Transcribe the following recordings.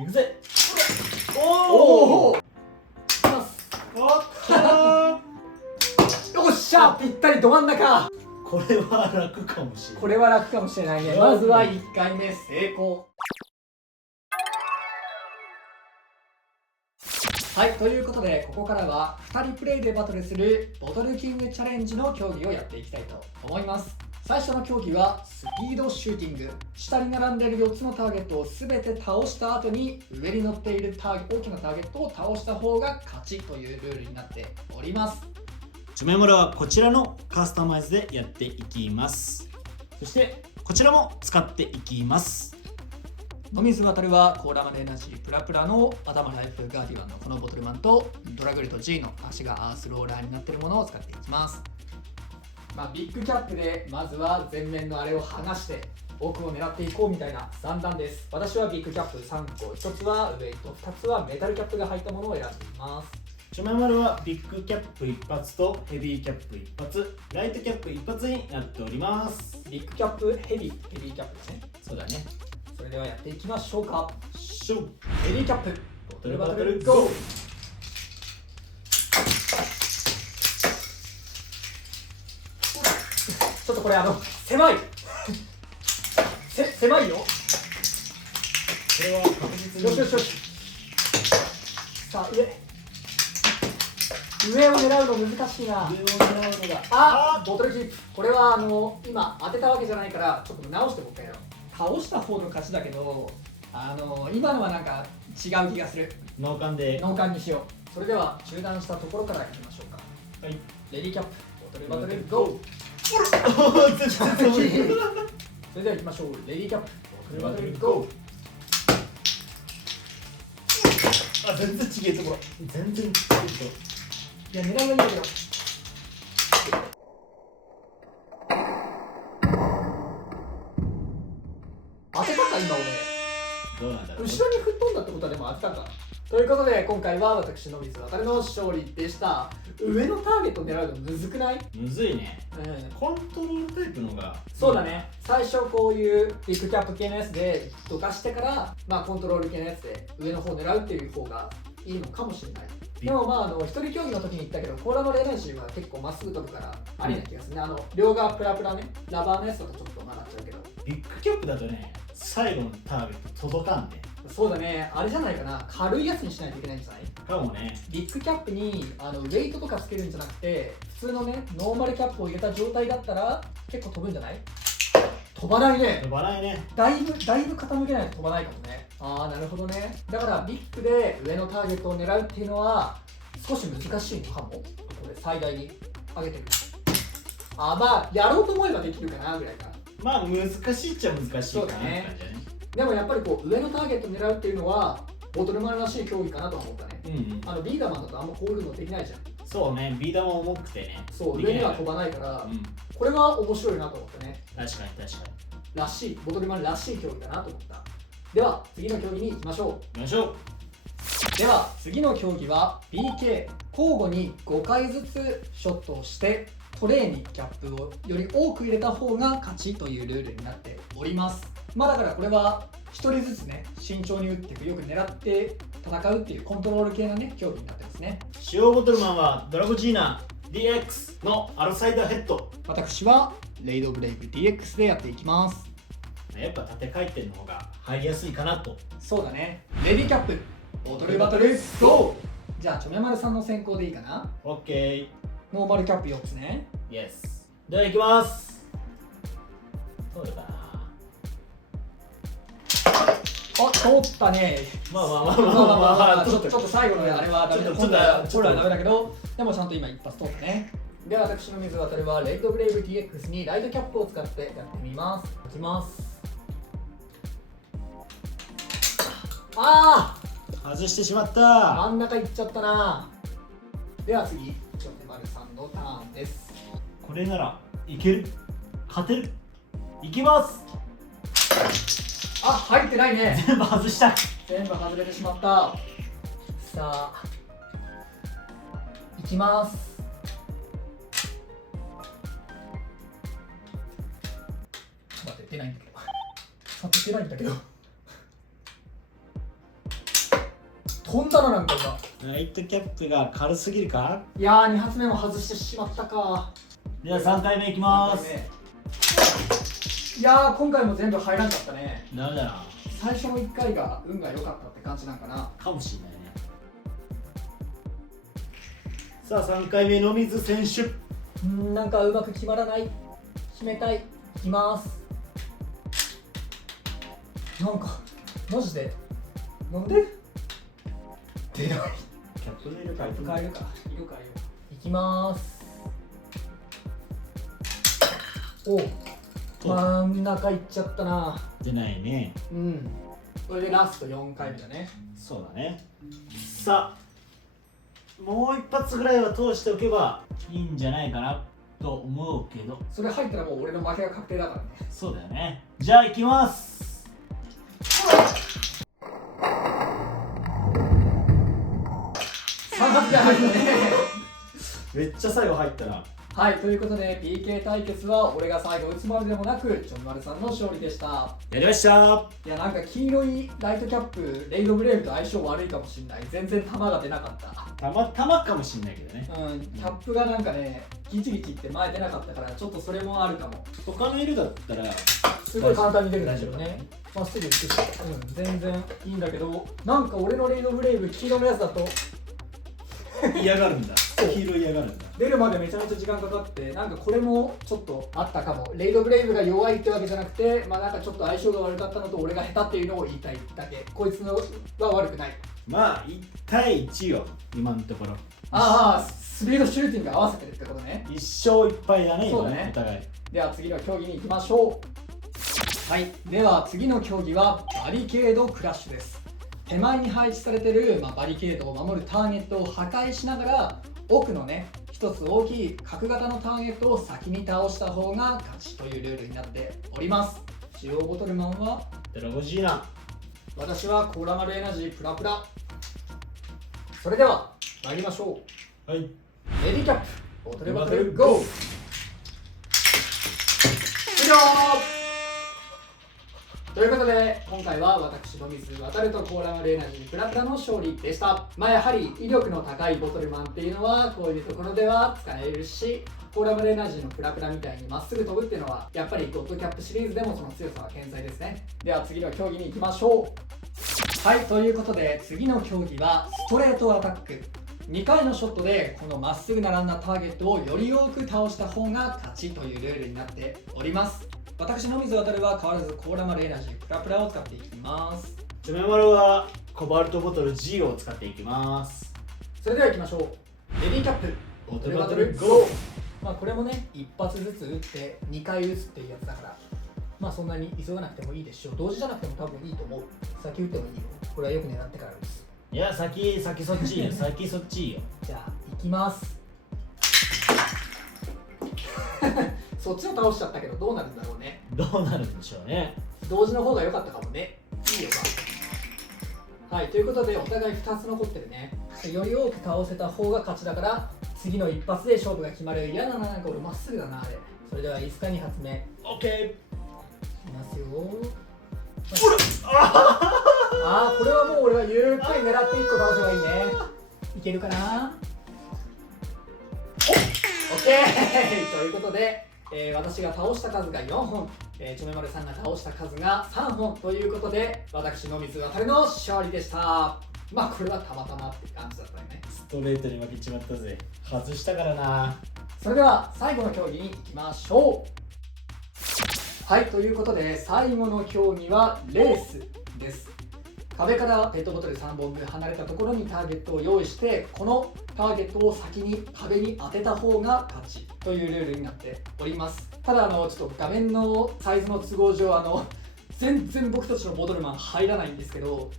いくぜ。おお。よっしゃ、ぴったりど真ん中。これは楽かもしれない。これは楽かもしれないね。まずは1回目成功。はい、ということでここからは2人プレイでバトルするボトルキングチャレンジの競技をやっていきたいと思います。最初の競技はスピードシューティング。下に並んでいる4つのターゲットを全て倒した後に上に乗っている大きなターゲットを倒した方が勝ちというルールになっております。チョメモラはこちらのカスタマイズでやっていきます。そしてこちらも使っていきます。野水渡はコーラマネエナジープラプラの頭ライフガーディワンのこのボトルマンとドラグルト G の足がアースローラーになっているものを使っていきます。ビッグキャップでまずは前面のあれを剥がして奥を狙っていこうみたいな算段です。私はビッグキャップ3個、1つはウェイト、2つはメタルキャップが入ったものを選んでいます。チョメモラはビッグキャップ一発とヘビーキャップ一発、ライトキャップ一発になっております。ビッグキャップヘビーキャップですね。そうだね。それではやっていきましょうか。ショーヘビーキャップボトルバトルゴー。ゴー。ちょっとこれ狭い狭いよ。これは確実によしよしよし。さあ上を狙うの難しいな。上を狙うのがボトルキープ。これは今当てたわけじゃないからちょっと直してもう一回やろう。倒した方の勝ちだけど今のはなんか違う気がする。脳幹で脳幹にしよう。それでは中断したところからいきましょうか。はい。レディーキャップボトルバトルゴー。全然それでは行きましょう。レディーキャップボトルバトルゴー。全然違えところ。全然違えとこいや狙うがいいんだけど。当てたか今俺。どうなんだろう。後ろに吹っ飛んだってことはでも当てたか。ということで今回は私の水渡の勝利でした。上のターゲットを狙うのむずくない？むずいね。コントロールタイプのがそうだね。最初こういうビッグキャップ系のやつでどかしてからコントロール系のやつで上の方を狙うっていう方がいいのかもしれない。でも一人競技の時に言ったけどコーラのレーレンシーは結構まっすぐ飛ぶからありな気がするね。両側プラプラね、ラバーのやつだとちょっと曲がっちゃうけど、ビッグキャップだとね、最後のターゲット届かんね。そうだね。あれじゃないかな、軽いやつにしないといけないんじゃない？かもね。ビッグキャップにウェイトとかつけるんじゃなくて普通のねノーマルキャップを入れた状態だったら結構飛ぶんじゃない？飛ばないね。飛ばないね。だいぶ傾けないと飛ばないかもね。なるほどね。だからビッグで上のターゲットを狙うっていうのは少し難しいのかも。これ最大に上げてみる。やろうと思えばできるかなぐらいか。難しいっちゃ難しいかなそうだねって感じだね。でもやっぱり上のターゲットを狙うっていうのはボトルマンらしい競技かなとは思ったね。ビーダーマンだとあんまこういうのできないじゃん。そうね、ビー玉も重くてね。そう、上には飛ばないから、うん、これは面白いなと思ったね。確かにらしい、ボトルマンらしい競技だなと思った。では次の競技に行きましょ行きましょう。う。では次の競技は BK。 交互に5回ずつショットをしてトレーにキャップをより多く入れた方が勝ちというルールになっております。だからこれは1人ずつね慎重に打っていく、よく狙って戦うっていうコントロール系のね競技になってますね。主要ボトルマンはドラゴジーナ DX のアルサイダーヘッド。私はレイドブレイブ DX でやっていきます。やっぱ縦回転の方が入りやすいかなと。そうだね。レディーキャップボトルバトルゴー。じゃあチョメマルさんの先行でいいかな。 OK。 ノーマルキャップ4つね。 Yes。 では行きます。そうだな。通ったね。ちょっと最後のあれはダメだ。本来はダメだけど、でもちゃんと今一発通ったね。では私の水渡はレイドブレイブ DX にライトキャップを使ってやってみます。いきます。外してしまった。真ん中いっちゃったな。では次、チョメマルさんのターンです。これならいける、勝てる。いきます。入ってないね。全部外した。全部外れてしまった。さあいきます。待って、出ないんだけど。出ないんだけど。飛んだな、なんか今。ライトキャップが軽すぎるか。いやー、2発目も外してしまったか。では3回目いきます。いやー、今回も全部入らんかったね。ダメだな。最初の1回が運が良かったって感じなんかな。かもしれないね。さあ3回目の水選手。なんかうまく決まらない。決めたい。いきます。なんかマジでなんで出ない。キャップの色変えるか。色変えよう。いきます。おう、真ん中いっちゃったな。出ないね。うん。これでラスト4回目だね。そうだね。さあもう一発ぐらいは通しておけばいいんじゃないかなと思うけど。それ入ったらもう俺の負けが確定だからね。そうだよね。じゃあ行きます。3発で入ったね。めっちゃ最後入ったな。はい、ということで PK 対決は俺が最後打つまででもなくちょんまるさんの勝利でした。やりました。いや、なんか黄色いライトキャップレイドブレイブと相性悪いかもしんない。全然球が出なかった。たまたまかもしんないけどね。うん、キャップがなんかねギチギチって前出なかったからちょっとそれもあるかも。他の色だったらすごい簡単に出るんだけどね。まっすぐ行くし、全然いいんだけど、なんか俺のレイドブレイブ黄色のやつだと嫌がるんだ。黄色嫌がるんだ。出るまでめちゃめちゃ時間かかって、なんかこれもちょっとあったかも。レイドブレイブが弱いってわけじゃなくて、まあなんかちょっと相性が悪かったのと俺が下手っていうのを言いたいだけ。こいつのは悪くない。まあ1対1よ今のところ。ああ、スピードシューティング合わせてるってことね。1勝1敗だね。そうだね。お互い。では次の競技に行きましょう。はい、では次の競技はバリケードクラッシュです。手前に配置されている、バリケードを守るターゲットを破壊しながら奥のね一つ大きい角型のターゲットを先に倒した方が勝ちというルールになっております。中央ボトルマンはドラゴジーナ。私はコーラマルエナジープラプラ。それでは参りましょう。はい。レディキャップボトルバトルゴー。終了。ということで今回は私の水渡るとコーラマルエナジープラプラの勝利でした。やはり威力の高いボトルマンっていうのはこういうところでは使えるし、コーラマルエナジーのプラプラみたいにまっすぐ飛ぶっていうのはやっぱりゴッドキャップシリーズでもその強さは健在ですね。では次の競技に行きましょう。はい、ということで次の競技はストレートアタック。2回のショットでこのまっすぐ並んだターゲットをより多く倒した方が勝ちというルールになっております。私の水渡は変わらずコーラマルエナジープラプラを使っていきます。チョメマルはコバルトボトル G を使っていきます。それでは行きましょう。レディーキャップボボトルバトルゴー。これもね一発ずつ打って2回打つっていうやつだから、そんなに急がなくてもいいでしょう。同時じゃなくても多分いいと思う。先打ってもいいよ。これはよく狙ってから打つ。いや先そっちいいよ。先そっちいいよ。じゃあ行きます。そっちを倒しちゃったけどどうなるんだろうね。どうなるんでしょうね。同時の方が良かったかもね。いいよか。はい、ということでお互い2つ残ってるね。より多く倒せた方が勝ちだから次の一発で勝負が決まる。嫌だな、なんか俺まっすぐだなあれ。それではいいですか、2発目。 OK。 いきますよ。これはもう俺はゆっくり狙って1個倒せばいいね。いけるかな。OK ということで、私が倒した数が4本、チョメマルさんが倒した数が3本ということで私の水渡の勝利でした。これはたまたまって感じだったよね。ストレートに負けちまったぜ。外したからな。それでは最後の競技に行きましょう。はい、ということで最後の競技はレースです。壁からペットボトル3本分離れたところにターゲットを用意して、このターゲットを先に壁に当てた方が勝ちというルールになっております。ただちょっと画面のサイズの都合上全然僕たちのボトルマン入らないんですけど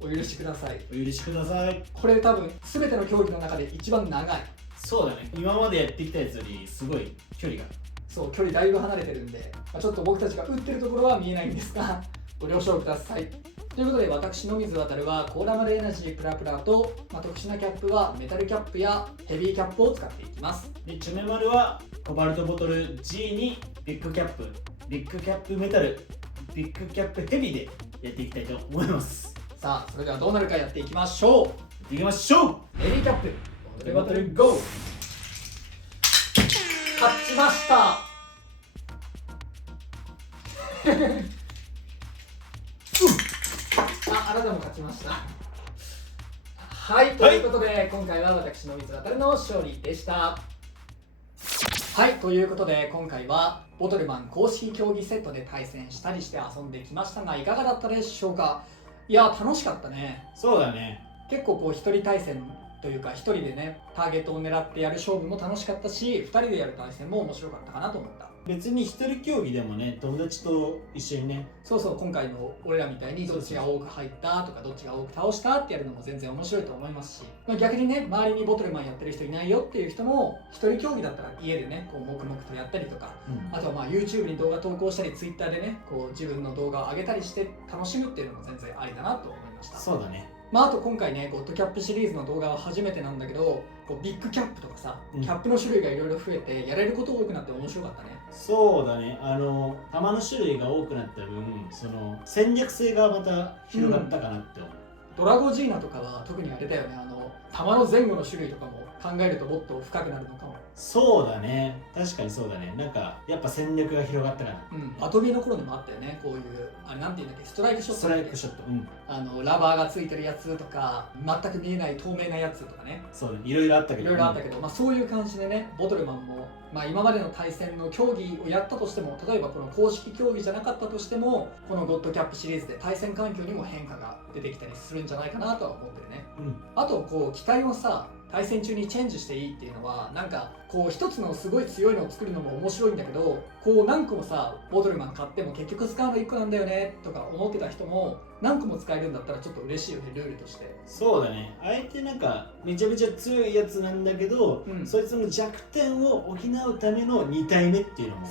お許しください。お許しください。これ多分全ての競技の中で一番長い。そうだね。今までやってきたやつよりすごい距離が。そう距離だいぶ離れてるんで、ちょっと僕たちが打ってるところは見えないんですがご了承ください。ということで私の水渡はコーラマルエナジープラプラと、特殊なキャップはメタルキャップやヘビーキャップを使っていきます。でチョメマルはコバルトボトル G にビッグキャップメタル、ビッグキャップヘビーでやっていきたいと思います。さあそれではどうなるかやっていきましょう。いきましょう。レディーキャップボトルバトルゴー。勝ちました。あなたも勝ちました。はい、ということで、今回は私の水渡の勝利でした。はい、ということで今回はボトルマン公式競技セットで対戦したりして遊んできましたが、いかがだったでしょうか。いや楽しかったね。そうだね。結構こう一人対戦というか、一人でねターゲットを狙ってやる勝負も楽しかったし、二人でやる対戦も面白かったかなと思った。別に一人競技でもね、友達と一緒にね。そうそう、今回の俺らみたいにどっちが多く入ったとかどっちが多く倒したってやるのも全然面白いと思いますし、まあ、逆にね周りにボトルマンやってる人いないよっていう人も一人競技だったら家でねこう黙々とやったりとか、あとはまあ YouTube に動画投稿したり Twitter でねこう自分の動画を上げたりして楽しむっていうのも全然ありだなと思いました。そうだね。まあ、あと今回ねゴッドキャップシリーズの動画は初めてなんだけど、こうビッグキャップとかさ、キャップの種類がいろいろ増えてやれること多くなって面白かったね。そうだね。弾の種類が多くなった分、その戦略性がまた広がったかなって思う。ドラゴジーナとかは特にあれだよね、弾の前後の種類とかも考えるともっと深くなるのかも。そうだね、確かにそうだね。なんかやっぱ戦略が広がったかな。アトビーの頃にもあったよね、こういうあれなんていうんだっけ、ストライクショット。ストライクショット、ラバーがついてるやつとか全く見えない透明なやつとかね。そうだね、いろいろあったけど、まあ、そういう感じでねボトルマンも、まあ、今までの対戦の競技をやったとしても、例えばこの公式競技じゃなかったとしても、このゴッドキャップシリーズで対戦環境にも変化が出てきたりするんじゃないかなとは思ってるね。あとこう機体をさ対戦中にチェンジしていいっていうのは、なんかこう一つのすごい強いのを作るのも面白いんだけど、こう何個もさボトルマン買っても結局使うの1個なんだよねとか思ってた人も、何個も使えるんだったらちょっと嬉しいよね、ルールとして。そうだね、相手なんかめちゃめちゃ強いやつなんだけど、そいつの弱点を補うための2体目っていうのも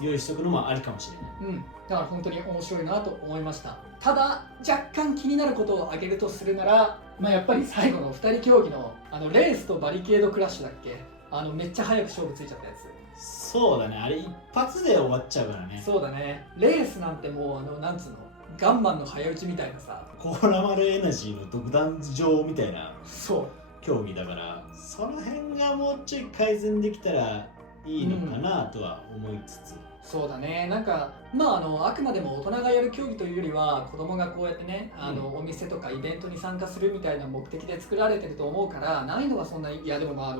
用意しとくのもありかもしれない。だから本当に面白いなと思いました。ただ若干気になることを挙げるとするなら、まあ、やっぱり最後の2人競技のレースとバリケードクラッシュだっけ、めっちゃ早く勝負ついちゃったやつ。そうだね、あれ一発で終わっちゃうからね。そうだね、レースなんてもうなんつうのガンマンの早打ちみたいなさ、コーラ丸エナジーの独壇場みたいなそう競技だから、その辺がもうちょい改善できたらいいのかなとは思いつつ、そうだね、なんかまああくまでも大人がやる競技というよりは、子供がこうやってねお店とかイベントに参加するみたいな目的で作られてると思うから、難易度はそんな、いやでもまあ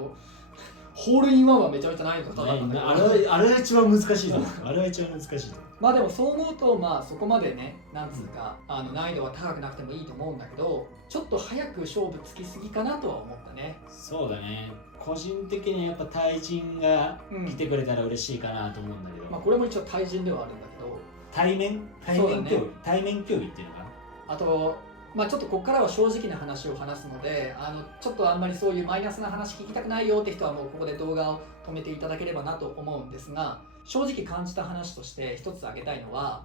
ホールインワンはめちゃめちゃ難易度高かったんだけど、あれは一番難しいと思う。あれは一番難しいと思う。まあでもそう思うと、まあそこまでね、なんつうか難易度は高くなくてもいいと思うんだけど、ちょっと早く勝負つきすぎかなとは思ったね。そうだね、個人的にはやっぱ対人が来てくれたら嬉しいかなと思うんだけど、まあこれも一応対人ではあるんだけど、対面競技、対面競技っていうのかな。あとまあちょっとここからは正直な話を話すので、ちょっとあんまりそういうマイナスな話聞きたくないよって人はもうここで動画を止めていただければなと思うんですが、正直感じた話として一つ挙げたいのは、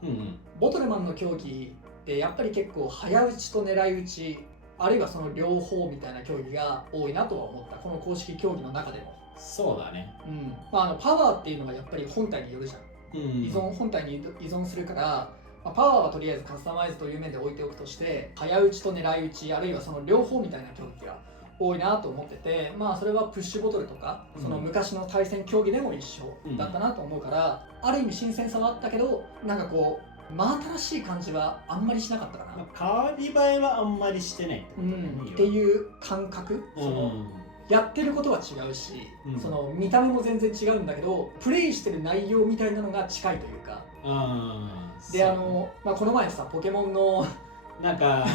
ボトルマンの競技ってやっぱり結構早打ちと狙い撃ち、あるいはその両方みたいな競技が多いなとは思った、この公式競技の中でも。そうだね、まあ、パワーっていうのがやっぱり本体によるじゃん、本体に依存するから、まあ、パワーはとりあえずカスタマイズという面で置いておくとして、早打ちと狙い撃ち、あるいはその両方みたいな競技が多いなと思ってて、まあそれはプッシュボトルとか、その昔の対戦競技でも一緒だったなと思うから、ある意味新鮮さはあったけど、なんかこう真新しい感じはあんまりしなかったかな。変わり映えはあんまりしてないっていう感覚、そのやってることは違うし、その見た目も全然違うんだけど、プレイしてる内容みたいなのが近いというか。でまあ、この前さポケモンのなんか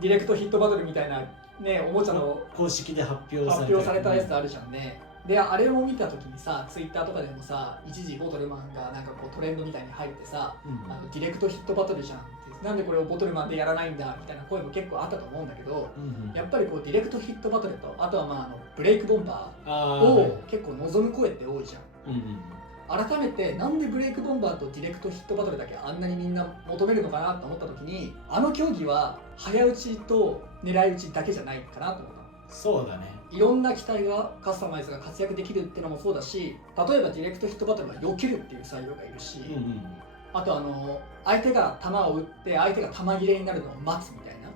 ディレクトヒットバトルみたいなね、おもちゃの公式で発表されたやつあるじゃんね。であれを見た時にさ、ツイッターとかでもさ、一時ボトルマンがなんかこうトレンドみたいに入ってさ、ディレクトヒットバトルじゃんって、なんでこれをボトルマンでやらないんだみたいな声も結構あったと思うんだけど、やっぱりこうディレクトヒットバトルと、あとはまあブレイクボンバーを結構望む声って多いじゃん。改めてなんでブレイクボンバーとディレクトヒットバトルだけあんなにみんな求めるのかなと思った時に、競技は早打ちと狙い撃ちだけじゃないかなと思った。そうだね、いろんな機体がカスタマイズが活躍できるっていうのもそうだし、例えばディレクトヒットバトルは避けるっていう作業がいるし、あと相手が弾を撃って相手が弾切れになるのを待つみたいな、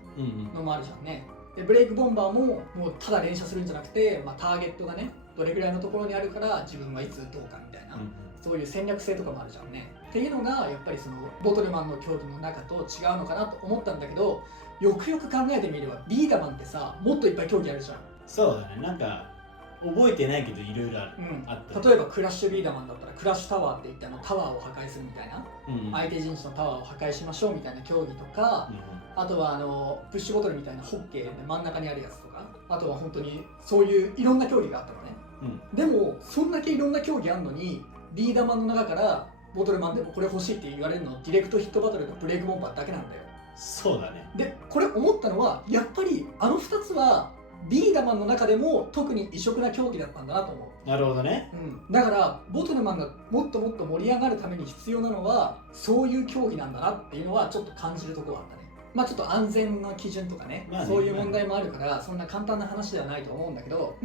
のもあるじゃんね。でブレイクボンバーももうただ連射するんじゃなくて、ターゲットがねどれぐらいのところにあるから自分はいつ打とうかみたいな、そういう戦略性とかもあるじゃんね。っていうのがやっぱりそのボトルマンの競技の中と違うのかなと思ったんだけど、よくよく考えてみればビーダマンってさもっといっぱい競技あるじゃん。そうだね、なんか覚えてないけどいろいろある、あった。例えばクラッシュビーダマンだったらクラッシュタワーって言ってタワーを破壊するみたいな、相手陣地のタワーを破壊しましょうみたいな競技とか、あとはプッシュボトルみたいなホッケーで真ん中にあるやつとか、あとは本当にそういういろんな競技があったのね、でもそんだけいろんな競技あるのにビーダマンの中からボトルマンでもこれ欲しいって言われるのディレクトヒットバトルとブレイクボンバーだけなんだよ。そうだね。でこれ思ったのはやっぱりあの2つはビーダマンの中でも特に異色な競技だったんだなと思う。なるほどね、だからボトルマンがもっともっと盛り上がるために必要なのはそういう競技なんだなっていうのはちょっと感じるところはあったね。ちょっと安全の基準とかね、そういう問題もあるからそんな簡単な話ではないと思うんだけど、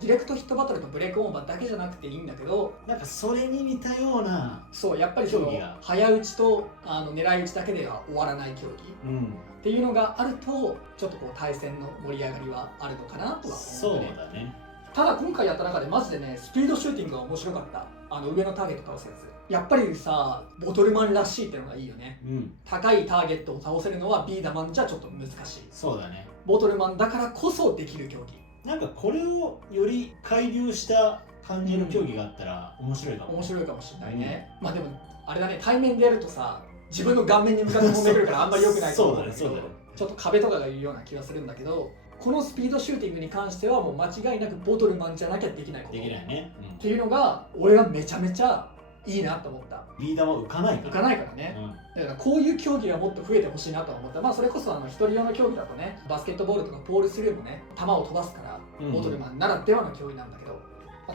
ディレクトヒットバトルとブレイクボンバーだけじゃなくていいんだけど、なんかそれに似たようなそうやっぱりその早打ちと狙い撃ちだけでは終わらない競技、っていうのがあるとちょっとこう対戦の盛り上がりはあるのかなとは思うね。そうだね。ただ今回やった中でマジでねスピードシューティングが面白かった。上のターゲット倒すやつやっぱりさボトルマンらしいってのがいいよね、高いターゲットを倒せるのはビーダマンじゃちょっと難しい。そうだね。ボトルマンだからこそできる競技、なんかこれをより改良した感じの競技があったら面白いかも。面白いかもしれないね、でもあれだね、対面でやるとさ自分の顔面に向かって飛んでくるからあんまり良くないと思うんだけど、ちょっと壁とかがいるような気がするんだけど、このスピードシューティングに関してはもう間違いなくボトルマンじゃなきゃできないことできないね、っていうのが俺はめちゃめちゃいいなと思った。ビー玉浮かないから、浮かないからね、だからこういう競技がもっと増えてほしいなと思った。それこそ一人用の競技だとねバスケットボールとかポールスルーもね球を飛ばすからボトルマンならではの競技なんだけど、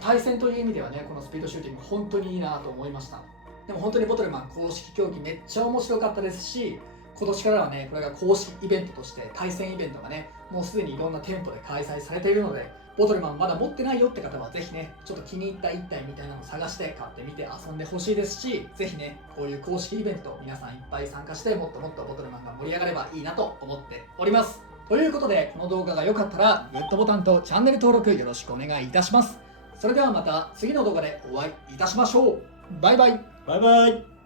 対戦という意味ではねこのスピードシューティング本当にいいなと思いました。でも本当にボトルマン公式競技めっちゃ面白かったですし、今年からはねこれが公式イベントとして対戦イベントがねもうすでにいろんな店舗で開催されているので、ボトルマンまだ持ってないよって方はぜひねちょっと気に入った1体みたいなのを探して買ってみて遊んでほしいですし、ぜひねこういう公式イベント皆さんいっぱい参加してもっともっとボトルマンが盛り上がればいいなと思っております。ということでこの動画が良かったらグッドボタンとチャンネル登録よろしくお願いいたします。それではまた次の動画でお会いいたしましょう。バイバイ。バイバイ。